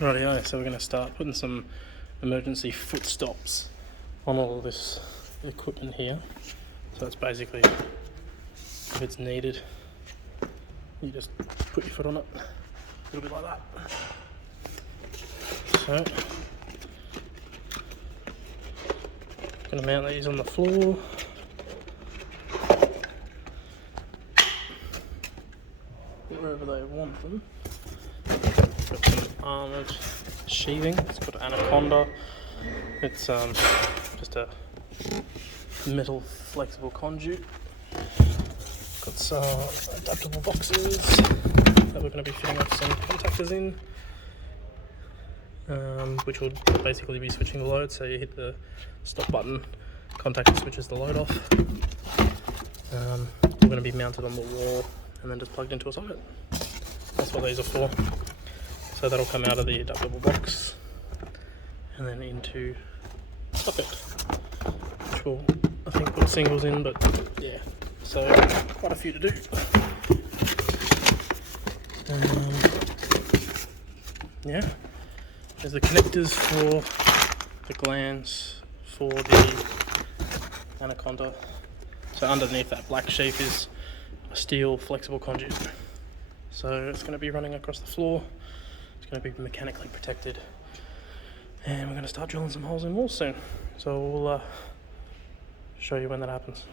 Rightio, so we're going to start putting some emergency foot stops on all of this equipment here. So it's basically, if it's needed, you just put your foot on it, a little bit like that. So, going to mount these on the floor. Wherever they want them. Got some armoured sheathing. It's got an Anaconda. It's just a metal flexible conduit. Got some adaptable boxes that we're going to be fitting up some contactors in, which will basically be switching the load. So you hit the stop button, contactor switches the load off. We're going to be mounted on the wall and then just plugged into a socket. That's what these are for. So that'll come out of the adaptable box and then into socket, which will, I think, put singles in, but yeah, so quite a few to do. Yeah, there's the connectors for the glands for the Anaconda. So underneath that black sheath is a steel flexible conduit. So it's going to be running across the floor. It's going to be mechanically protected. And we're going to start drilling some holes in walls soon. So we'll show you when that happens.